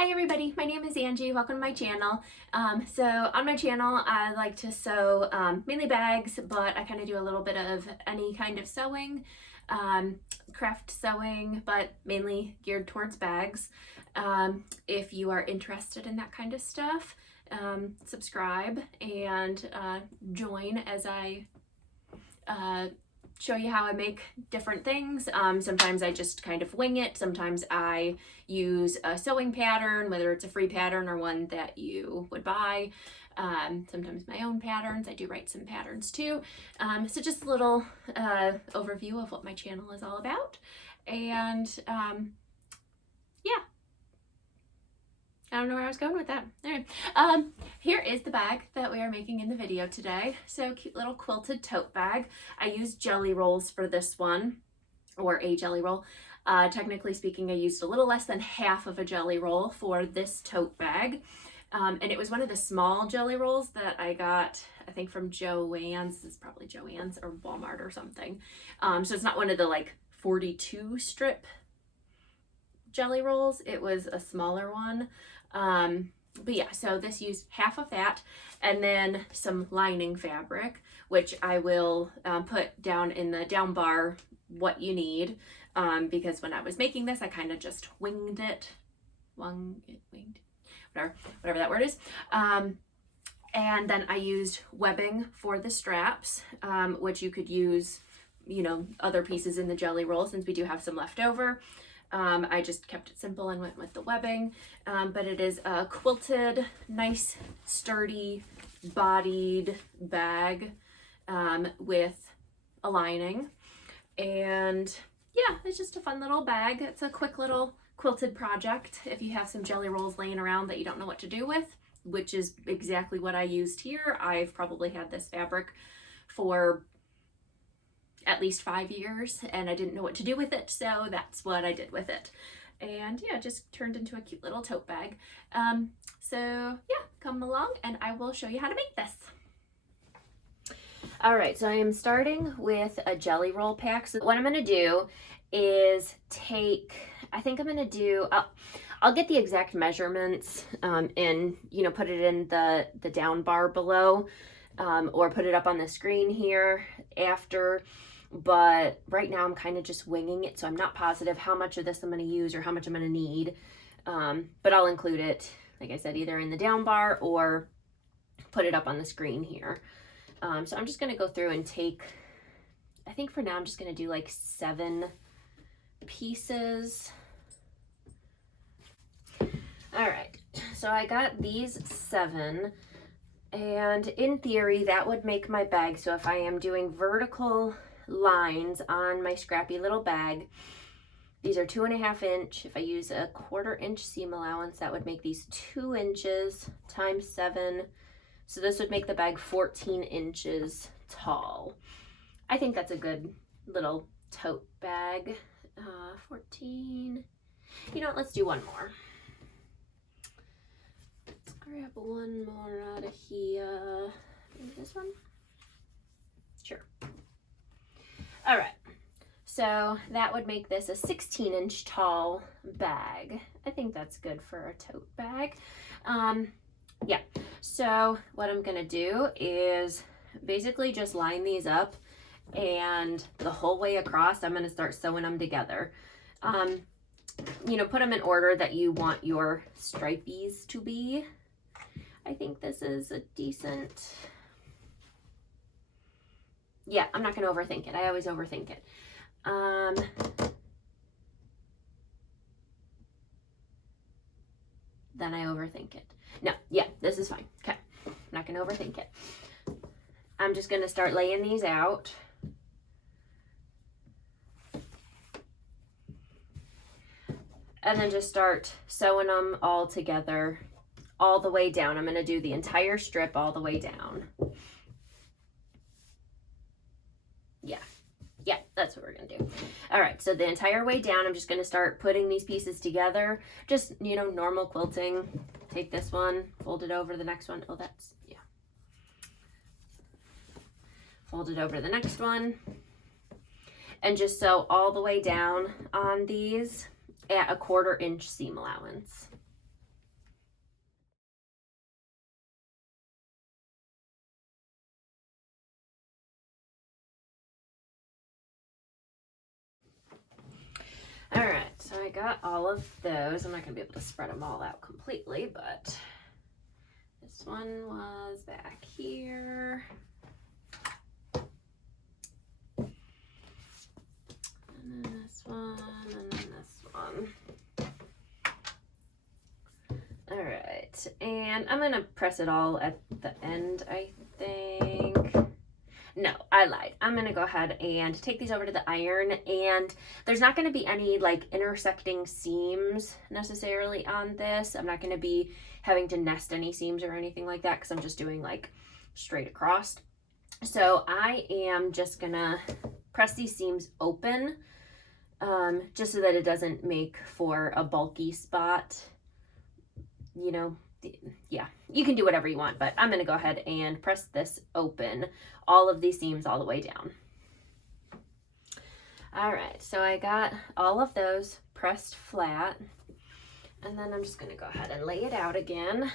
Hi everybody, my name is Angie. Welcome to my channel. So on my channel I like to sew mainly bags, but I kind of do a little bit of any kind of sewing, craft sewing, but mainly geared towards bags. If you are interested in that kind of stuff, subscribe and join as I show you how I make different things. Sometimes I just kind of wing it. Sometimes I use a sewing pattern, whether it's a free pattern or one that you would buy. Sometimes my own patterns. I do write some patterns too. So just a little overview of what my channel is all about. And yeah. I don't know where I was going with that. Anyway, here is the bag that we are making in the video today. So cute little quilted tote bag. I used jelly rolls for this one, or a jelly roll. Technically speaking, I used a little less than half of a jelly roll for this tote bag. And it was one of the small jelly rolls that I got, I think from Joann's. It's probably Joann's or Walmart or something. So it's not one of the like 42 strip jelly rolls. It was a smaller one. But yeah, so this used half of that and then some lining fabric, which I will put down in the down bar what you need, because when I was making this I kind of just winged it, whatever that word is. And then I used webbing for the straps, which you could use, you know, other pieces in the jelly roll since we do have some left over. I just kept it simple and went with the webbing, but it is a quilted, nice, sturdy, bodied bag with a lining. And yeah, it's just a fun little bag. It's a quick little quilted project if you have some jelly rolls laying around that you don't know what to do with, which is exactly what I used here. I've probably had this fabric for at least 5 years and I didn't know what to do with it, so that's what I did with it. And yeah, it just turned into a cute little tote bag. So yeah, come along and I will show you how to make this. All right, so I am starting with a jelly roll pack. So what I'm gonna do is take, I think I'm gonna do, I'll get the exact measurements and, you know, put it in the down bar below, or put it up on the screen here after. But right now I'm kind of just winging it, so I'm not positive how much of this I'm going to use or how much I'm going to need. But I'll include it, like I said, either in the down bar or put it up on the screen here. So I'm just going to go through and take, I think for now I'm just going to do like 7 pieces. All right, so I got these 7. And in theory, that would make my bag. So if I am doing vertical lines on my scrappy little bag, these are 2.5 inch. If I use a 1/4 inch seam allowance, that would make these 2 inches times 7. So this would make the bag 14 inches tall. I think that's a good little tote bag. 14. You know what, let's do one more. Grab one more out of here. Maybe this one? Sure. All right. So that would make this a 16 inch tall bag. I think that's good for a tote bag. Yeah. So what I'm going to do is basically just line these up, and the whole way across I'm going to start sewing them together. You know, put them in order that you want your stripies to be. I think this is a decent, yeah, I'm not going to overthink it. I always overthink it. Then I overthink it. No, yeah, this is fine. Okay, I'm not going to overthink it. I'm just going to start laying these out. And then just start sewing them all together all the way down. I'm going to do the entire strip all the way down. Yeah, that's what we're going to do. All right, so the entire way down, I'm just going to start putting these pieces together. Just, you know, normal quilting. Take this one, fold it over the next one. Oh, that's, yeah. Fold it over the next one. And just sew all the way down on these at a 1/4 inch seam allowance. I got all of those. I'm not gonna be able to spread them all out completely, but this one was back here. And then this one, and then this one. All right, and I'm gonna press it all at the end, I think. No, I lied. I'm gonna go ahead and take these over to the iron, and there's not gonna be any like intersecting seams necessarily on this. I'm not gonna be having to nest any seams or anything like that because I'm just doing like straight across. So I am just gonna press these seams open just so that it doesn't make for a bulky spot. You know, yeah, you can do whatever you want, but I'm going to go ahead and press this open, all of these seams all the way down. All right, so I got all of those pressed flat, and then I'm just going to go ahead and lay it out again.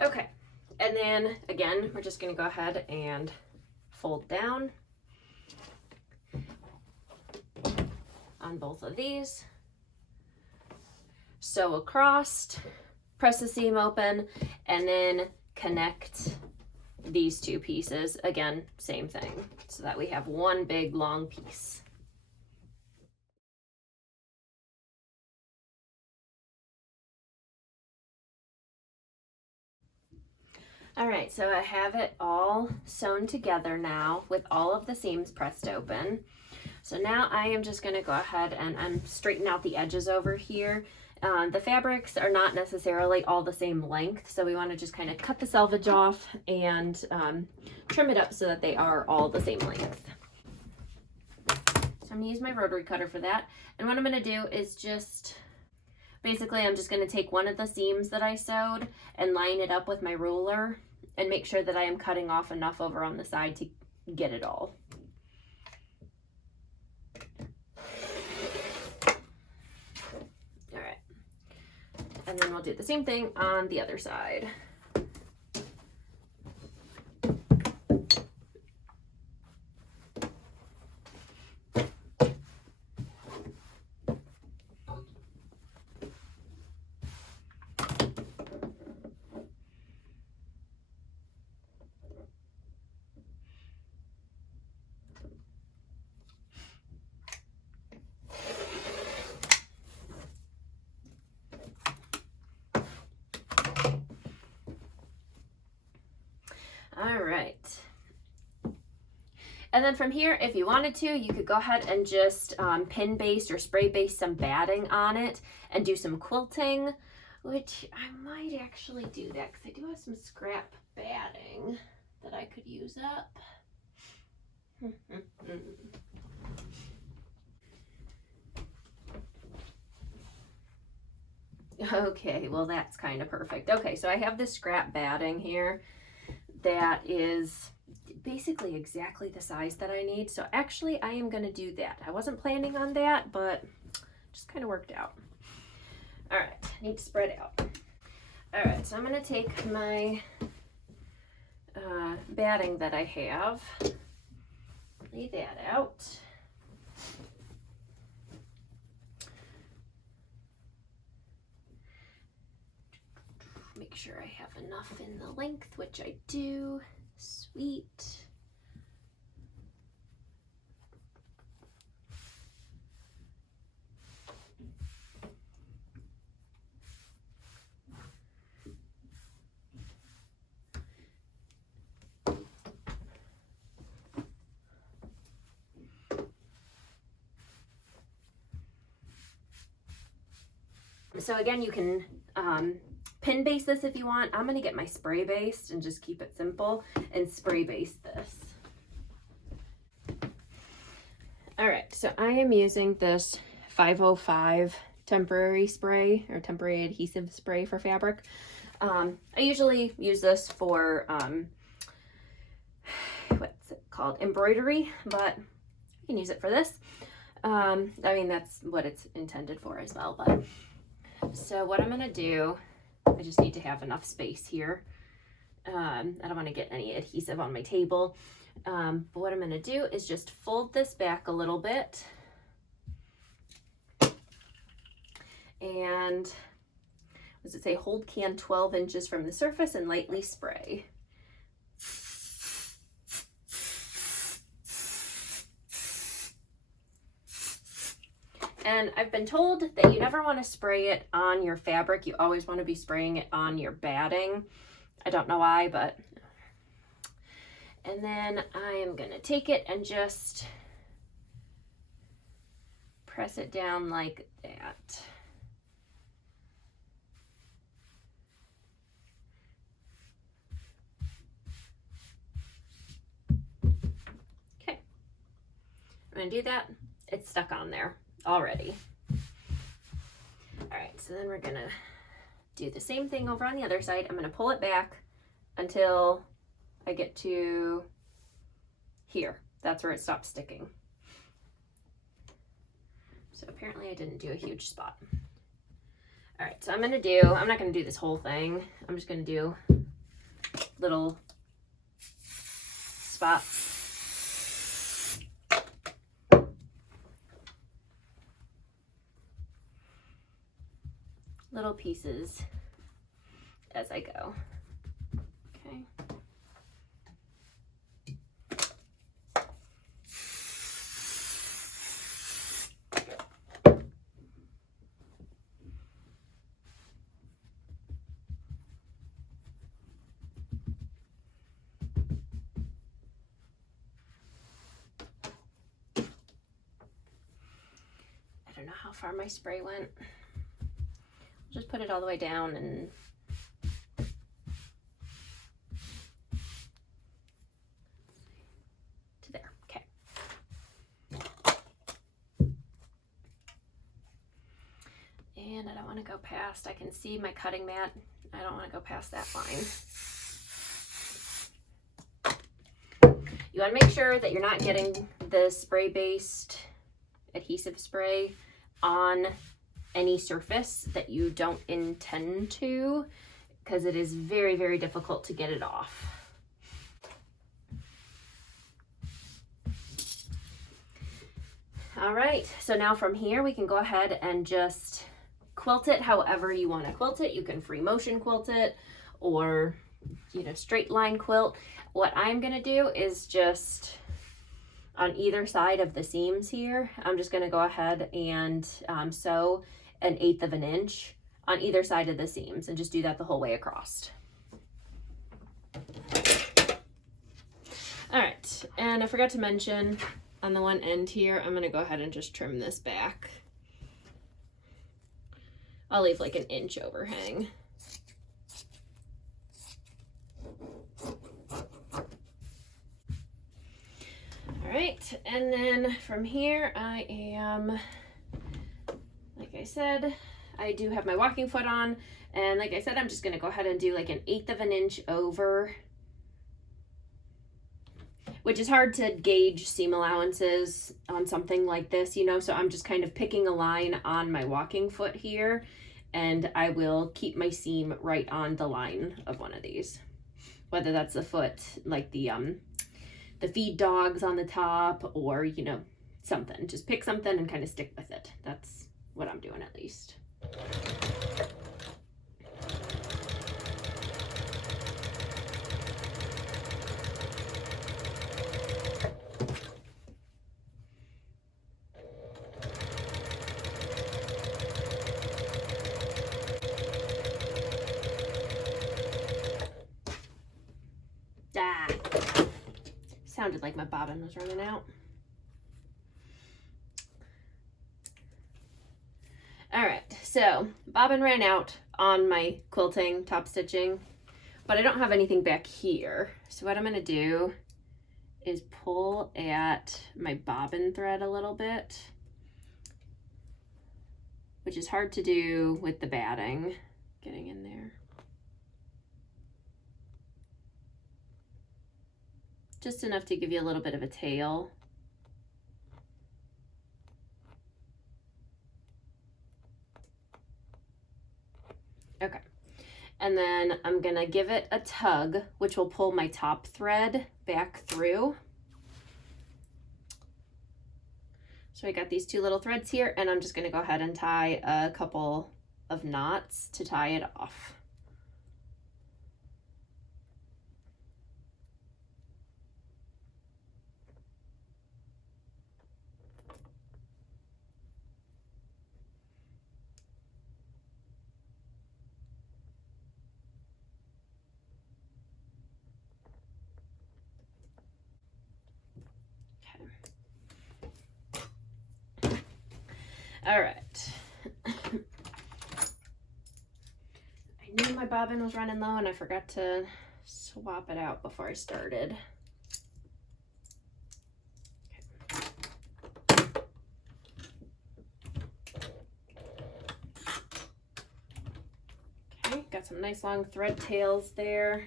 Okay, and then again, we're just going to go ahead and fold down on both of these. Sew across, press the seam open, and then connect these two pieces. Again, same thing, so that we have one big long piece. All right, so I have it all sewn together now with all of the seams pressed open. So now I am just gonna go ahead and I'm straightening out the edges over here. The fabrics are not necessarily all the same length, so we want to just kind of cut the selvage off and trim it up so that they are all the same length. So I'm going to use my rotary cutter for that, and what I'm going to do is just basically I'm just going to take one of the seams that I sewed and line it up with my ruler and make sure that I am cutting off enough over on the side to get it all. And then we'll do the same thing on the other side. All right. And then from here, if you wanted to, you could go ahead and just pin baste or spray baste some batting on it and do some quilting, which I might actually do that because I do have some scrap batting that I could use up. Okay, well that's kind of perfect. Okay, so I have this scrap batting here that is basically exactly the size that I need. So actually I am going to do that. I wasn't planning on that, but just kind of worked out. All right, I need to spread out. All right, so I'm going to take my batting that I have, lay that out. Make sure I have enough in the length, which I do. Sweet. So again, you can pin base this if you want. I'm gonna get my spray based and just keep it simple and spray base this. All right, so I am using this 505 temporary spray or temporary adhesive spray for fabric. I usually use this for what's it called, embroidery, but you can use it for this. I mean, that's what it's intended for as well. But so what I'm gonna do, I just need to have enough space here. I don't want to get any adhesive on my table. But what I'm going to do is just fold this back a little bit And what does it say? Hold can 12 inches from the surface and lightly spray. And I've been told that you never want to spray it on your fabric. You always want to be spraying it on your batting. I don't know why, but... And then I am going to take it and just press it down like that. Okay. I'm going to do that. It's stuck on there already. All right, so then we're gonna do the same thing over on the other side. I'm gonna pull it back until I get to here. That's where it stops sticking. So apparently I didn't do a huge spot. All right, so I'm not gonna do this whole thing. I'm just gonna do little spots. Little pieces as I go. Okay. I don't know how far my spray went. Just put it all the way down and to there. Okay. And I don't want to go past, I can see my cutting mat. I don't want to go past that line. You want to make sure that you're not getting the spray-based adhesive spray on any surface that you don't intend to, because it is very, very difficult to get it off. All right, so now from here we can go ahead and just quilt it however you want to quilt it. You can free motion quilt it, or straight line quilt. What I'm gonna do is just on either side of the seams here, I'm just gonna go ahead and sew 1/8 of an inch on either side of the seams and just do that the whole way across. All right, and I forgot to mention on the one end here, I'm gonna go ahead and just trim this back. I'll leave like 1 inch overhang. All right, and then from here I am, like I said, I do have my walking foot on, and like I said, I'm just gonna go ahead and do like 1/8 of an inch over, which is hard to gauge seam allowances on something like this, so I'm just kind of picking a line on my walking foot here, and I will keep my seam right on the line of one of these, whether that's the foot, like the feed dogs on the top, or something. Just pick something and kind of stick with it. That's what I'm doing, at least. Sounded like my bobbin was running out. All right, so bobbin ran out on my quilting, top stitching, but I don't have anything back here. So what I'm gonna do is pull at my bobbin thread a little bit, which is hard to do with the batting getting in there. Just enough to give you a little bit of a tail. Okay, and then I'm gonna give it a tug, which will pull my top thread back through. So I got these two little threads here, and I'm just going to go ahead and tie a couple of knots to tie it off. All right. I knew my bobbin was running low and I forgot to swap it out before I started. Okay, got some nice long thread tails there.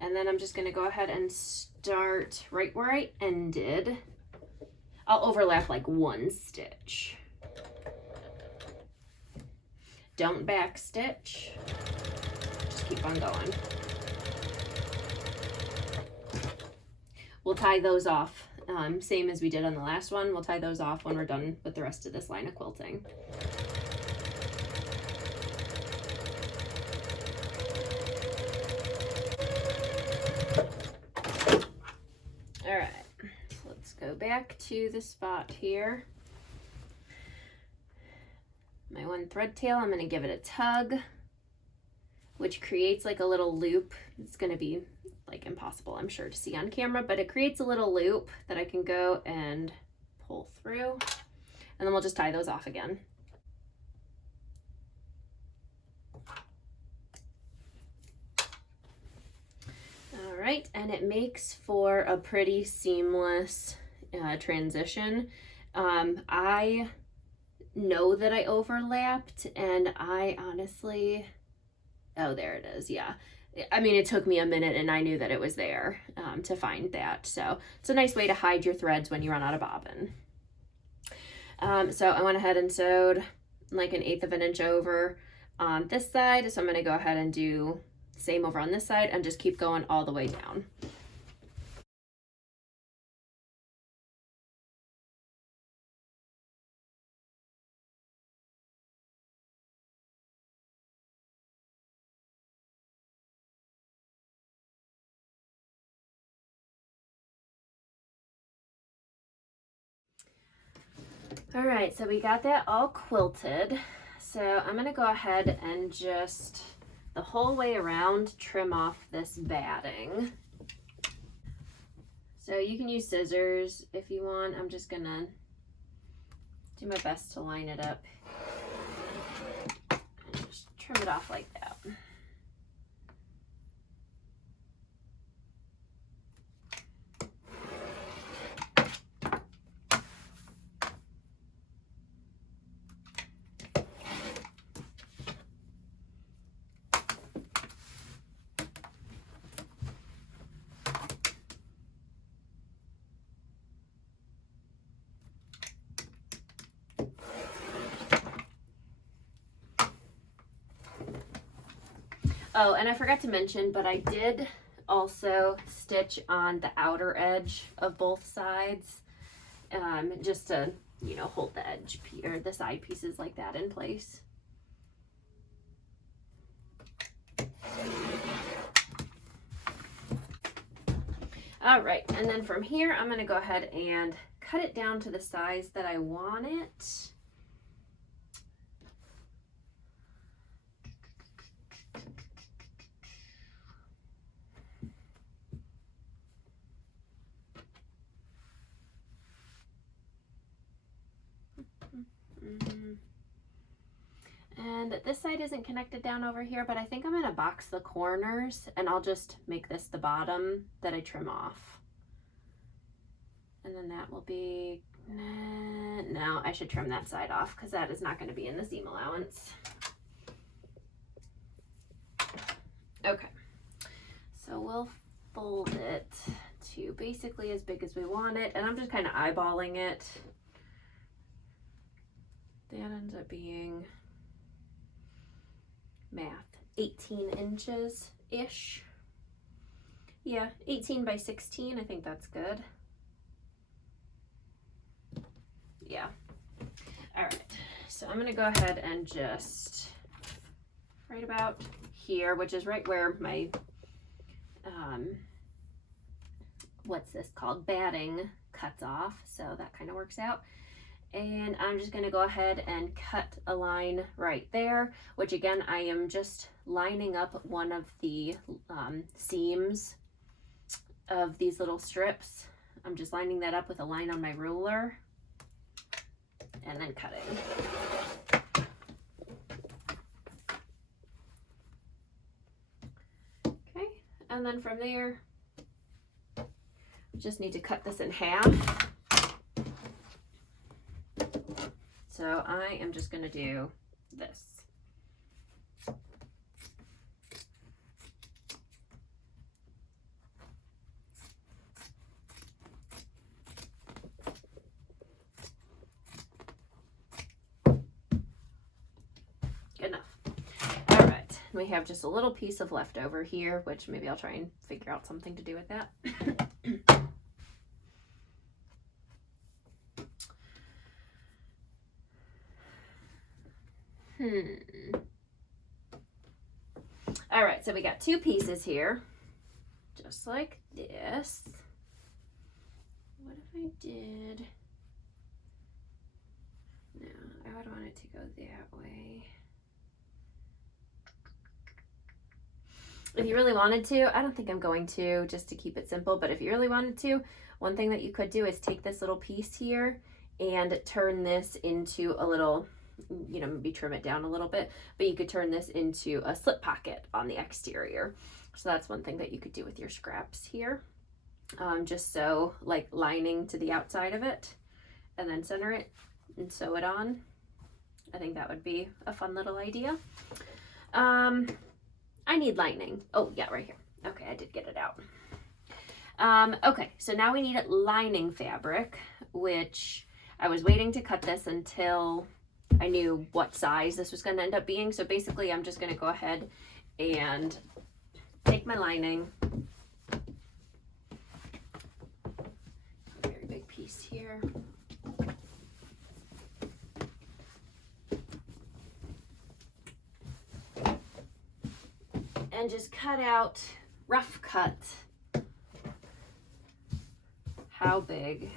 And then I'm just gonna go ahead and start right where I ended. I'll overlap like one stitch. Don't back stitch, just keep on going. We'll tie those off, same as we did on the last one. We'll tie those off when we're done with the rest of this line of quilting. All right, so let's go back to the spot here. My one thread tail, I'm going to give it a tug, which creates like a little loop. It's going to be like impossible, I'm sure, to see on camera, but it creates a little loop that I can go and pull through, and then we'll just tie those off again. All right, and it makes for a pretty seamless transition. I know that I overlapped, and I honestly, oh, there it is. Yeah, I mean, it took me a minute and I knew that it was there to find that. So it's a nice way to hide your threads when you run out of bobbin. So I went ahead and sewed like 1/8 of an inch over on this side. So I'm going to go ahead and do the same over on this side and just keep going all the way down. All right, so we got that all quilted. So I'm gonna go ahead and just the whole way around trim off this batting. So you can use scissors if you want. I'm just gonna do my best to line it up and just trim it off like that. Oh, and I forgot to mention, but I did also stitch on the outer edge of both sides, just to, you know, hold the edge or the side pieces like that in place. All right, and then from here, I'm gonna go ahead and cut it down to the size that I want it. And this side isn't connected down over here, but I think I'm gonna box the corners and I'll just make this the bottom that I trim off. And then that will be, no, I should trim that side off because that is not gonna be in the seam allowance. Okay, so we'll fold it to basically as big as we want it, and I'm just kind of eyeballing it. That ends up being, math, 18 inches-ish. Yeah, 18 by 16, I think that's good. Yeah. All right, so I'm gonna go ahead and just right about here, which is right where my, what's this called? Batting cuts off. So that kind of works out. And I'm just gonna go ahead and cut a line right there, which again, I am just lining up one of the seams of these little strips. I'm just lining that up with a line on my ruler and then cutting. Okay, and then from there, just need to cut this in half. So I am just gonna do this. Good enough. All right, we have just a little piece of leftover here, which maybe I'll try and figure out something to do with that. All right, so we got two pieces here, just like this. What if I did? No, I would want it to go that way. If you really wanted to, I don't think I'm going to, just to keep it simple, but if you really wanted to, one thing that you could do is take this little piece here and turn this into a little, you know, maybe trim it down a little bit, but you could turn this into a slip pocket on the exterior. So that's one thing that you could do with your scraps here. Just so, like, lining to the outside of it, and then center it and sew it on. I think that would be a fun little idea. I need lining. Oh yeah, right here. Okay, I did get it out. Okay, so now we need lining fabric, which I was waiting to cut this until I knew what size this was going to end up being. So basically I'm just going to go ahead and take my lining, very big piece here, and just cut out, rough cut, how big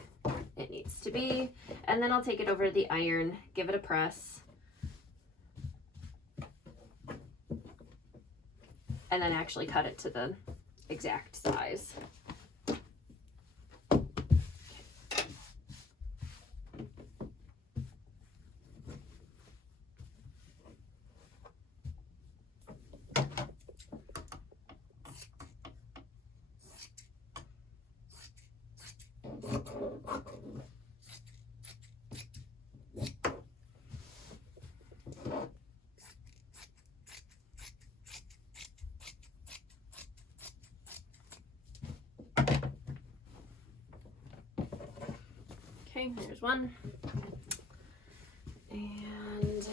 it needs to be. And then I'll take it over to the iron, give it a press, and then actually cut it to the exact size. Okay, there's one. And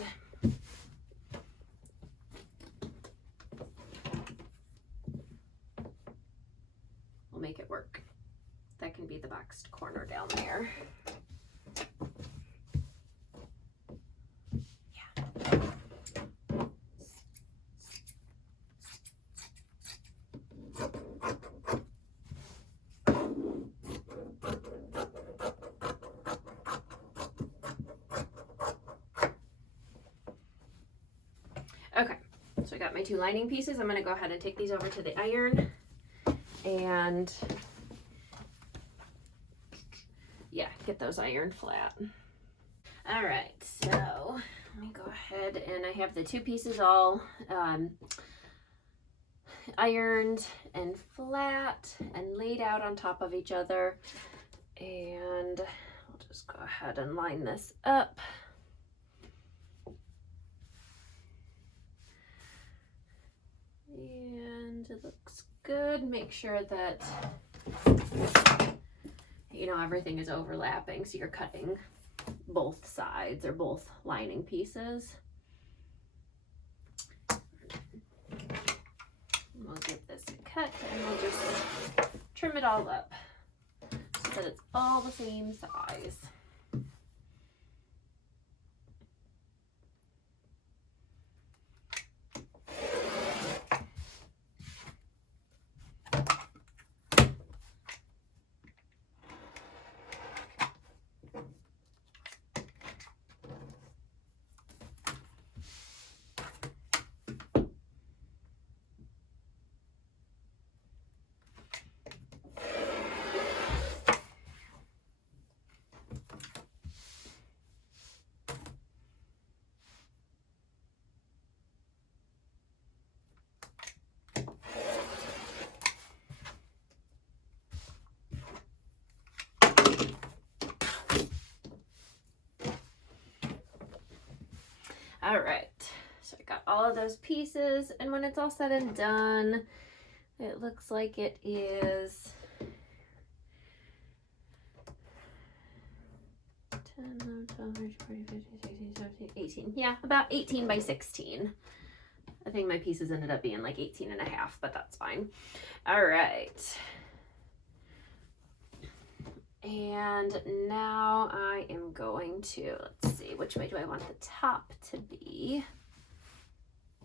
we'll make it work. That can be the boxed corner down there. Okay, so I got my two lining pieces. I'm going to go ahead and take these over to the iron and yeah, get those ironed flat. All right, so let me go ahead, and I have the two pieces all ironed and flat and laid out on top of each other, and I'll just go ahead and line this up. And it looks good. Make sure that, you know, everything is overlapping, so you're cutting both sides or both lining pieces. We'll give this a cut and we'll just trim it all up so that it's all the same size. All right, so I got all of those pieces, and when it's all said and done, it looks like it is 10, 11, 12, 13, 14, 15, 16, 17, 18. Yeah, about 18 by 16. I think my pieces ended up being like 18 and a half, but that's fine. All right. And now I am going to, let's see, which way do I want the top to be?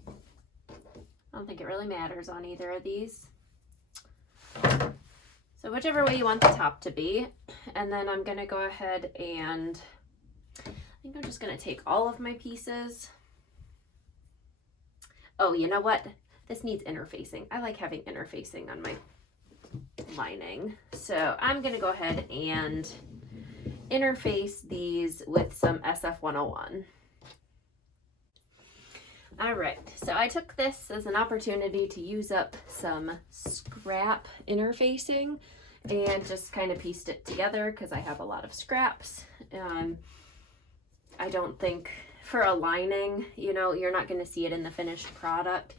I don't think it really matters on either of these. So whichever way you want the top to be. And then I'm gonna go ahead and I think I'm just gonna take all of my pieces. Oh, you know what? This needs interfacing. I like having interfacing on my lining. So I'm gonna go ahead and interface these with some SF101. All right, so I took this as an opportunity to use up some scrap interfacing and just kind of pieced it together because I have a lot of scraps. I don't think for a lining, you know, you're not going to see it in the finished product.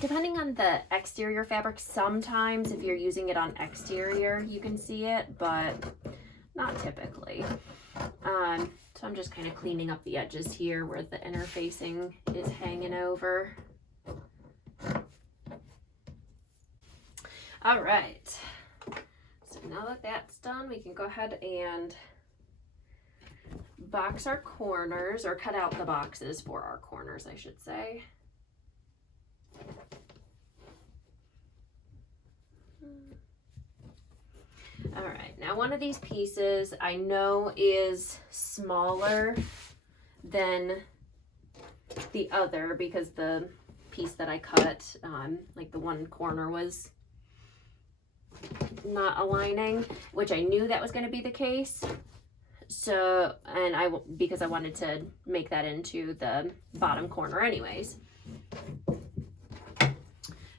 Depending on the exterior fabric, sometimes if you're using it on exterior, you can see it, but not typically. So I'm just kind of cleaning up the edges here where the interfacing is hanging over. All right, so now that that's done, we can go ahead and box our corners, or cut out the boxes for our corners, I should say. All right, now one of these pieces I know is smaller than the other because the piece that I cut, like the one corner was not aligning, which I knew that was going to be the case. So, and because I wanted to make that into the bottom corner anyways.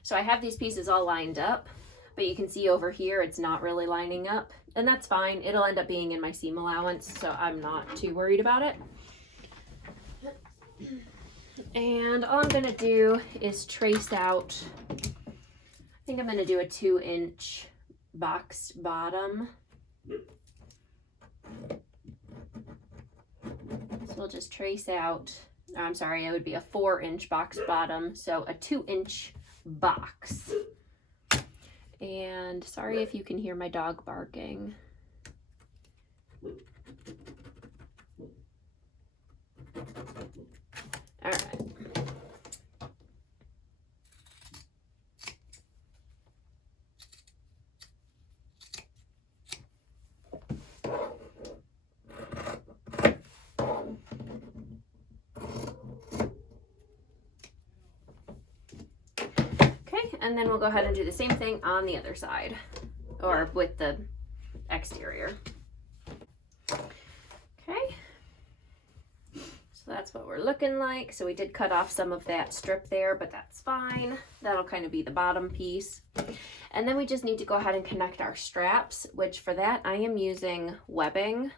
So I have these pieces all lined up. But you can see over here, it's not really lining up, and that's fine. It'll end up being in my seam allowance, so I'm not too worried about it. And all I'm gonna do is trace out, I think I'm gonna do a 2-inch boxed bottom. So we'll just trace out, I'm sorry, it would be a 4-inch boxed bottom, so a 2-inch box. And sorry if you can hear my dog barking. All right. And then we'll go ahead and do the same thing on the other side, or with the exterior. Okay, so that's what we're looking like. So we did cut off some of that strip there, but that's fine. That'll kind of be the bottom piece. And then we just need to go ahead and connect our straps, which for that I am using webbing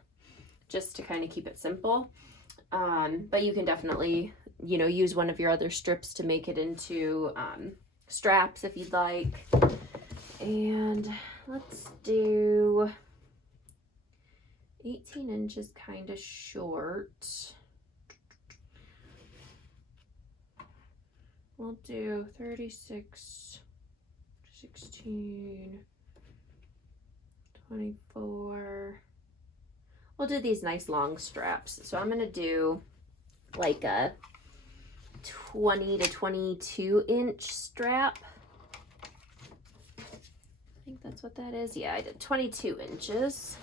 just to kind of keep it simple. But you can definitely, you know, use one of your other strips to make it into straps if you'd like. And let's do 18 inches, kind of short. We'll do 36, 16, 24. We'll do these nice long straps. So I'm gonna do like a 20 to 22 inch strap. I think that's what that is. Yeah, I did 22 inches.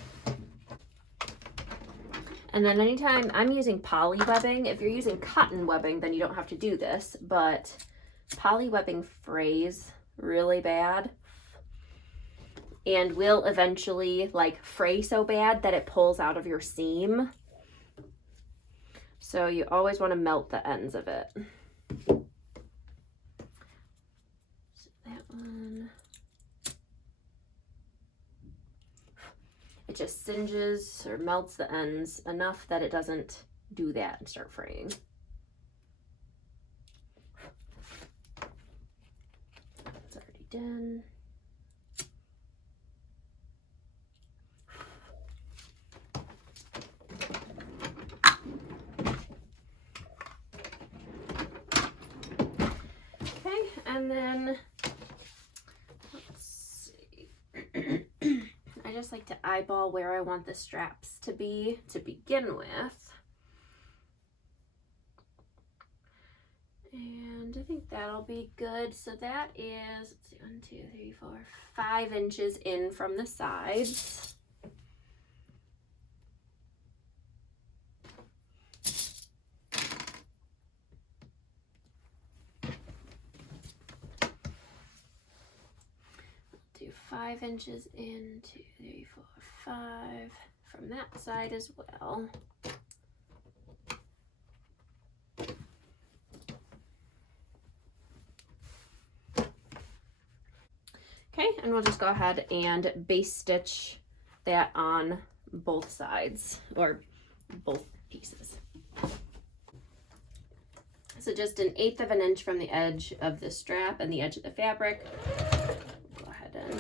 And then anytime I'm using poly webbing, if you're using cotton webbing, then you don't have to do this, but poly webbing frays really bad and will eventually like fray so bad that it pulls out of your seam. So you always want to melt the ends of it. So that one, it just singes or melts the ends enough that it doesn't do that and start fraying. tucked in. Okay, and then let's see. I just like to eyeball where I want the straps to be to begin with. And I think that'll be good. So that is, let's see, 1, 2, 3, 4, 5 inches in from the sides. Do 5 inches in, 2, 3, 4, 5 from that side as well. Okay, and we'll just go ahead and base stitch that on both sides, or both pieces. So just 1/8 of an inch from the edge of the strap and the edge of the fabric. Go ahead and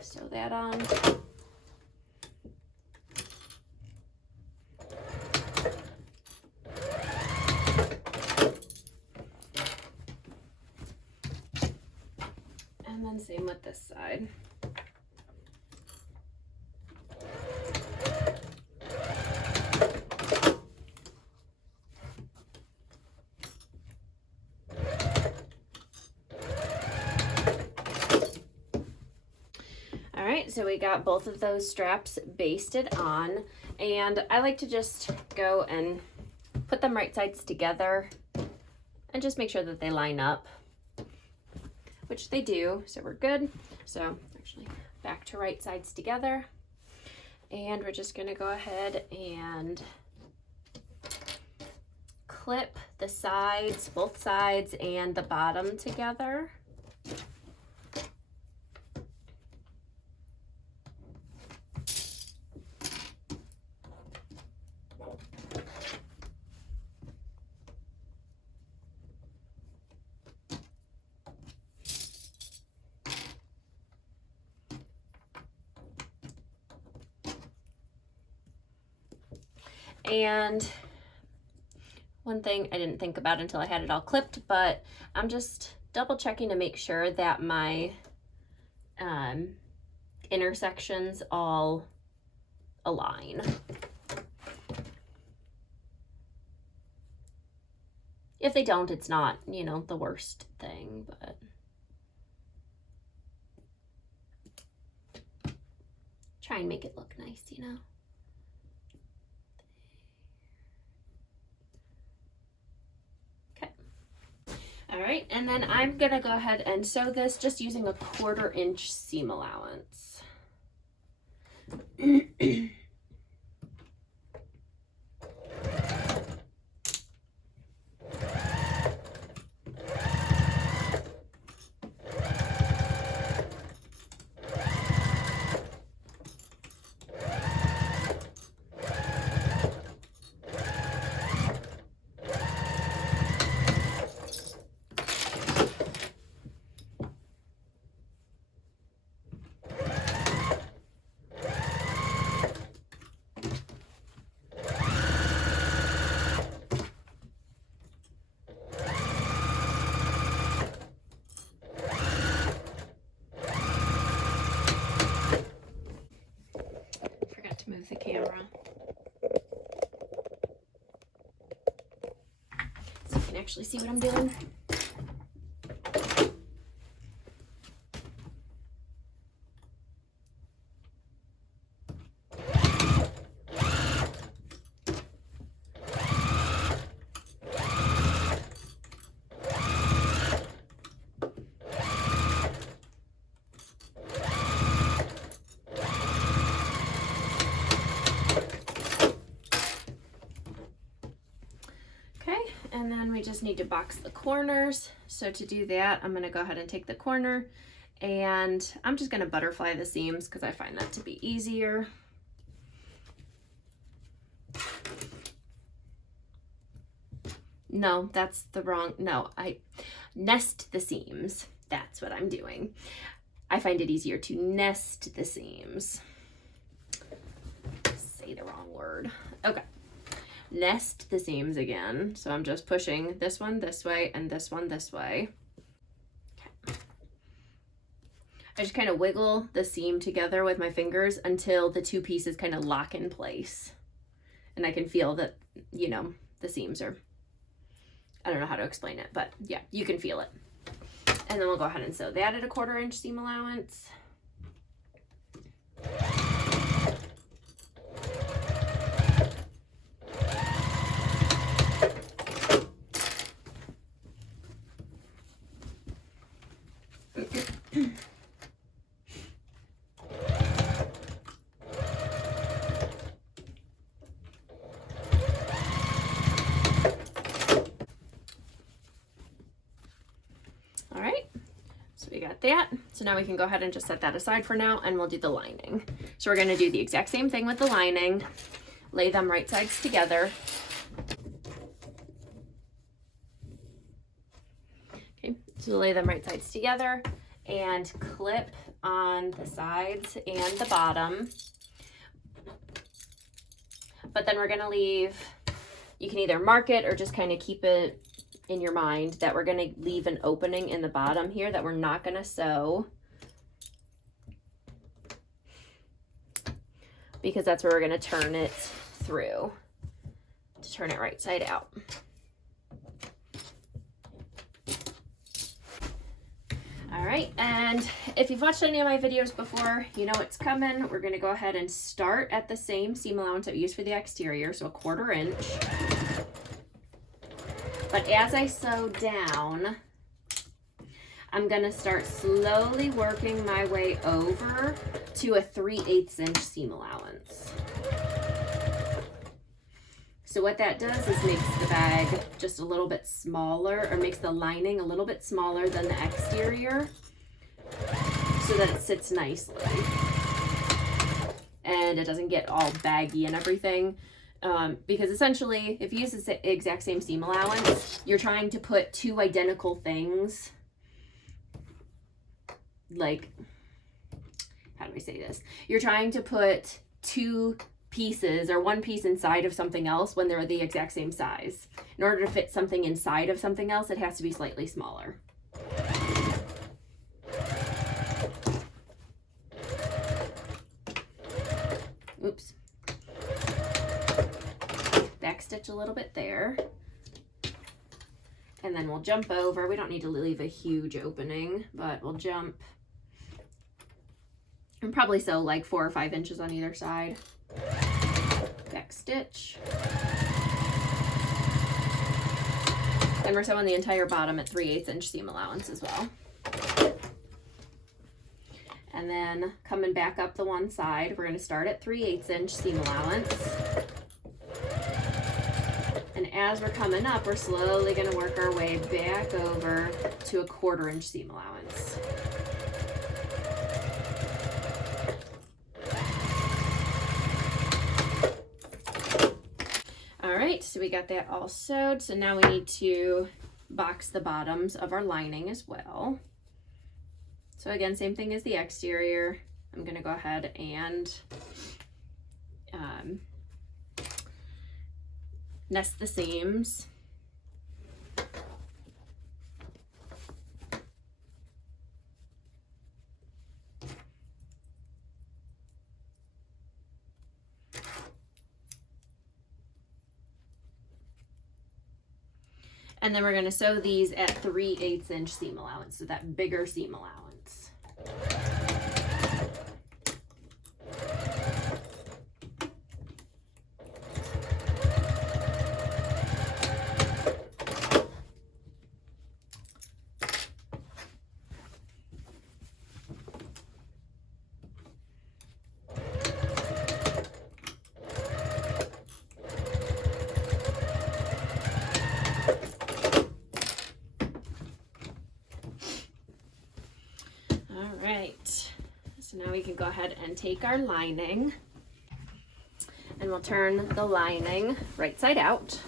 sew that on. And then same with this side. All right, so we got both of those straps basted on, and I like to just go and put them right sides together and just make sure that they line up, which they do, so we're good. So actually back to right sides together, and we're just gonna go ahead and clip the sides, both sides and the bottom together. And one thing I didn't think about until I had it all clipped, but I'm just double checking to make sure that my intersections all align. If they don't, it's not, you know, the worst thing, but try and make it look nice, you know. All right, and then I'm gonna go ahead and sew this just using a 1/4 inch seam allowance. Move the camera so you can actually see what I'm doing. And then we just need to box the corners. So to do that, I'm gonna go ahead and take the corner, and I'm just gonna butterfly the seams because I find that to be easier. No, that's the wrong, no, I nest the seams. that's what I'm doing. I find it easier to nest the seams. Say the wrong word. Okay. Nest the seams again. So I'm just pushing this one this way and this one this way. Okay. I just kind of wiggle the seam together with my fingers until the two pieces kind of lock in place. And I can feel that, you know, the seams are, I don't know how to explain it, but yeah, you can feel it. And then we'll go ahead and sew that at a 1/4 inch seam allowance. All right, so we got that. So now we can go ahead and just set that aside for now, and we'll do the lining. So we're gonna do the exact same thing with the lining, lay them right sides together. Okay, so lay them right sides together and clip on the sides and the bottom. But then we're gonna leave, you can either mark it or just kind of keep it in your mind that we're gonna leave an opening in the bottom here that we're not gonna sew, because that's where we're gonna turn it through to turn it right side out. All right, and if you've watched any of my videos before, you know it's coming. We're gonna go ahead and start at the same seam allowance that we used for the exterior, so a 1/4 inch. But as I sew down, I'm gonna start slowly working my way over to a 3/8 inch seam allowance. So what that does is makes the bag just a little bit smaller, or makes the lining a little bit smaller than the exterior, so that it sits nicely. And it doesn't get all baggy and everything. Because essentially, if you use the exact same seam allowance, you're trying to put two identical things, like, how do I say this? You're trying to put two pieces or one piece inside of something else when they're the exact same size. In order to fit something inside of something else, it has to be slightly smaller. Oops. Back stitch a little bit there, and then we'll jump over. We don't need to leave a huge opening, but we'll jump and probably sew like 4 or 5 inches on either side. Back stitch, and we're sewing the entire bottom at 3/8 inch seam allowance as well. And then coming back up the one side, we're going to start at 3/8 inch seam allowance. And as we're coming up, we're slowly going to work our way back over to a 1/4 inch seam allowance. All right, so we got that all sewed. So now we need to box the bottoms of our lining as well. So again, same thing as the exterior. I'm going to go ahead and nest the seams. And then we're going to sew these at 3/8 inch seam allowance, so that bigger seam allowance. So now we can go ahead and take our lining, and we'll turn the lining right side out.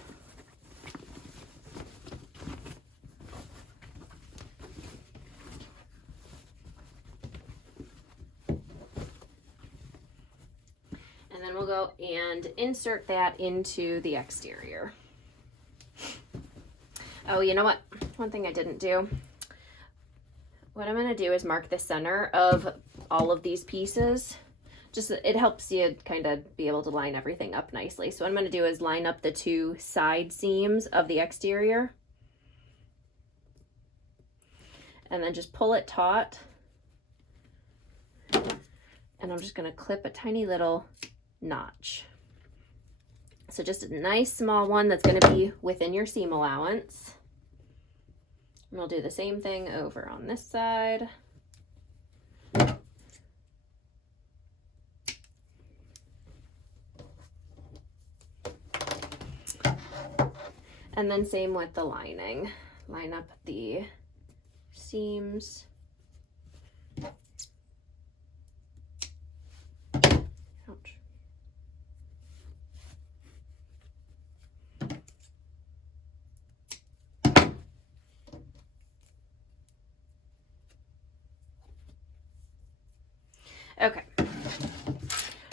we'll go and insert that into the exterior. Oh, you know what? One thing I didn't do. What I'm going to do is mark the center of all of these pieces. Just, it helps you kind of be able to line everything up nicely. So what I'm going to do is line up the 2 side seams of the exterior. And then just pull it taut. And I'm just going to clip a tiny little notch. So just a nice small one that's going to be within your seam allowance. And we'll do the same thing over on this side. And then same with the lining. Line up the seams. Ouch. Okay,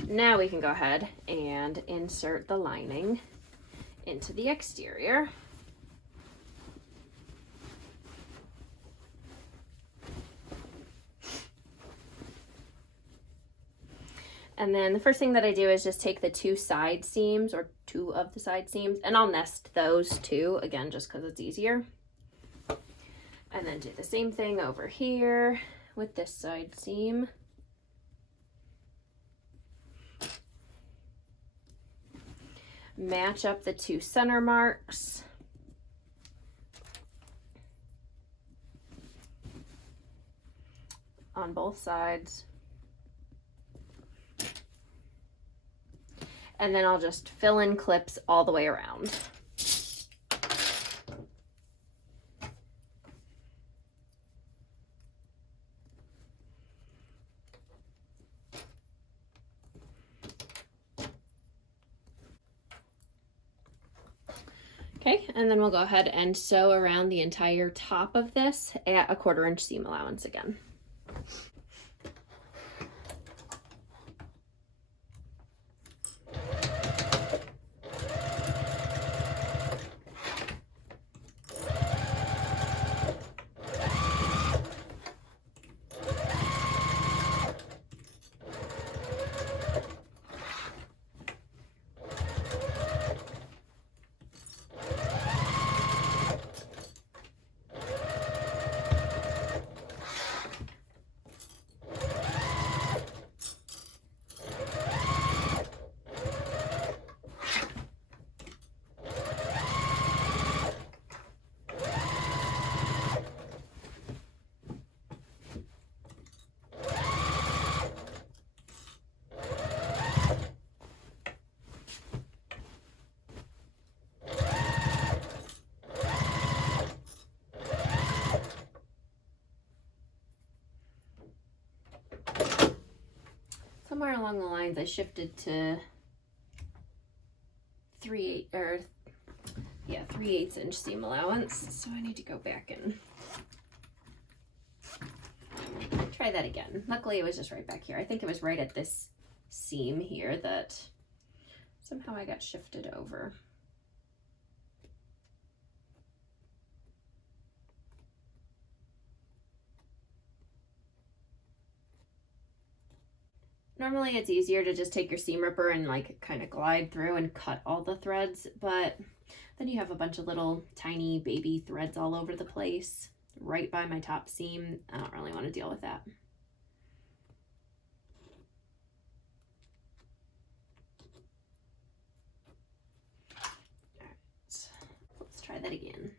now we can go ahead and insert the lining into the exterior. And then the first thing that I do is just take the 2 side seams, or 2 of the side seams, and I'll nest those 2, again, just because it's easier. And then do the same thing over here with this side seam. Match up the 2 center marks. On both sides. And then I'll just fill in clips all the way around. Okay, and then we'll go ahead and sew around the entire top of this at a 1/4 inch seam allowance again. Somewhere along the lines I shifted to 3/8 inch seam allowance, so I need to go back and try that again. Luckily it was just right back here. I think it was right at this seam here that somehow I got shifted over. Normally it's easier to just take your seam ripper and like kind of glide through and cut all the threads, but then you have a bunch of little tiny baby threads all over the place right by my top seam. I don't really want to deal with that. All right, let's try that again.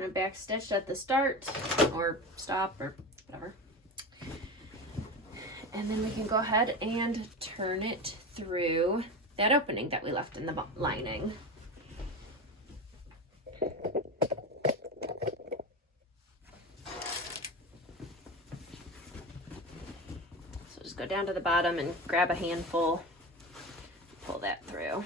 And back stitched at the start or stop or whatever. And then we can go ahead and turn it through that opening that we left in the lining. So just go down to the bottom and grab a handful, pull that through.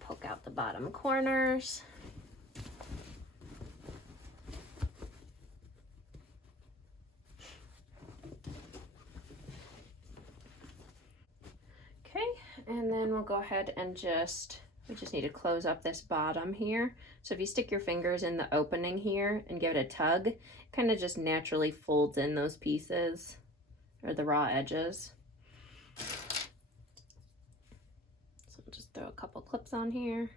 Poke out the bottom corners. Okay, and then we'll go ahead and we just need to close up this bottom here. So if you stick your fingers in the opening here and give it a tug, it kind of just naturally folds in those pieces or the raw edges. So we'll just throw a couple clips on here.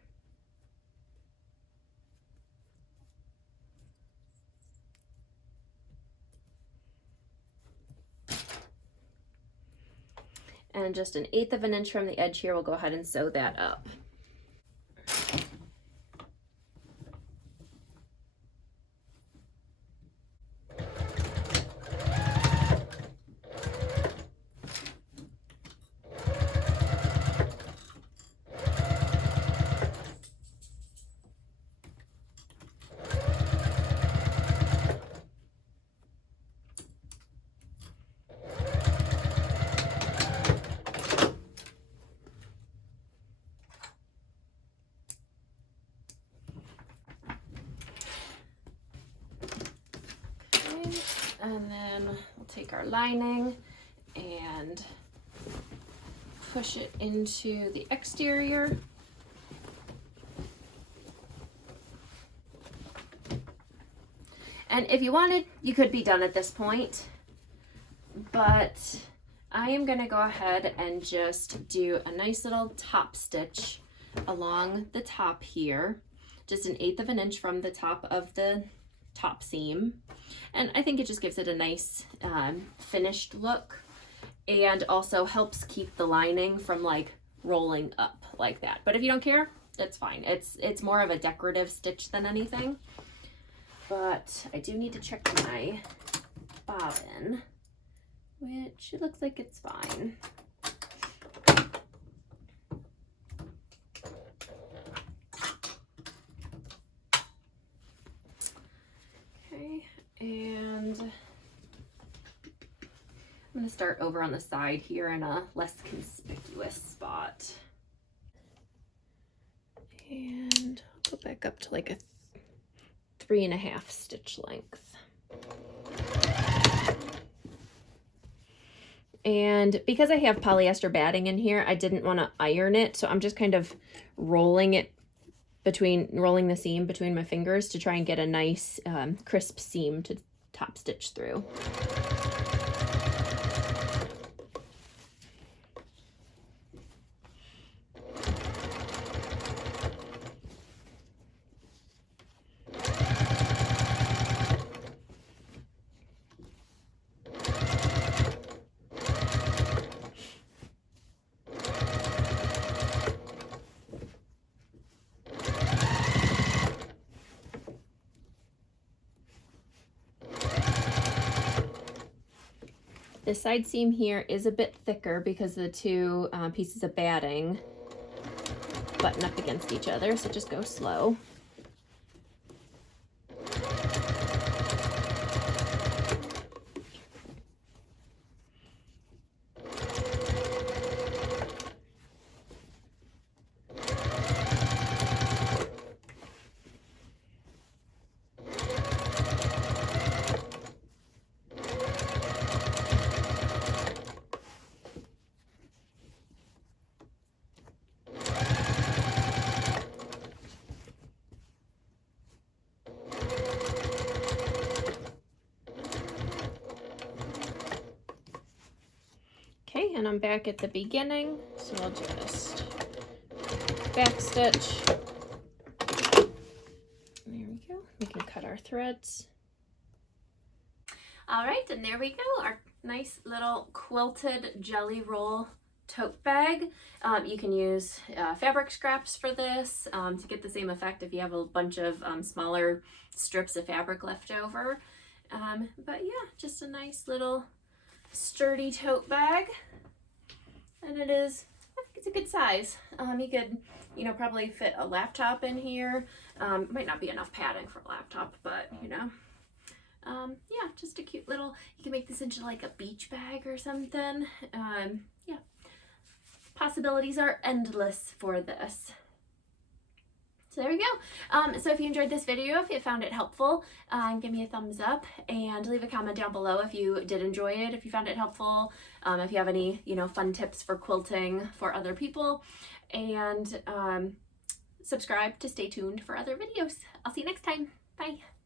And just 1/8 of an inch from the edge here, we'll go ahead and sew that up. And then we'll take our lining and push it into the exterior. And if you wanted, you could be done at this point, but I am going to go ahead and just do a nice little top stitch along the top here, just 1/8 of an inch from the top of the top seam. And I think it just gives it a nice finished look, and also helps keep the lining from like rolling up like that. But if you don't care, that's fine. It's more of a decorative stitch than anything. But I do need to check my bobbin, which it looks like it's fine. Okay, and I'm going to start over on the side here in a less conspicuous spot. And go back up to like a 3.5 stitch length. And because I have polyester batting in here, I didn't want to iron it, so I'm just kind of rolling the seam between my fingers to try and get a nice crisp seam to top stitch through. This side seam here is a bit thicker because the two pieces of batting button up against each other, so just go slow. Okay, and I'm back at the beginning, so I'll just back stitch. There we go. We can cut our threads. All right, and there we go, our nice little quilted jelly roll tote bag. You can use fabric scraps for this to get the same effect if you have a bunch of smaller strips of fabric left over. But yeah, just a nice little sturdy tote bag, and it is, I think it's a good size. You could, you know, probably fit a laptop in here. Might not be enough padding for a laptop, but you know, yeah, just a cute little, you can make this into like a beach bag or something. Yeah, possibilities are endless for this. So there we go. So if you enjoyed this video, if you found it helpful, give me a thumbs up and leave a comment down below if you did enjoy it, if you found it helpful, if you have any, you know, fun tips for quilting for other people, and subscribe to stay tuned for other videos. I'll see you next time. Bye.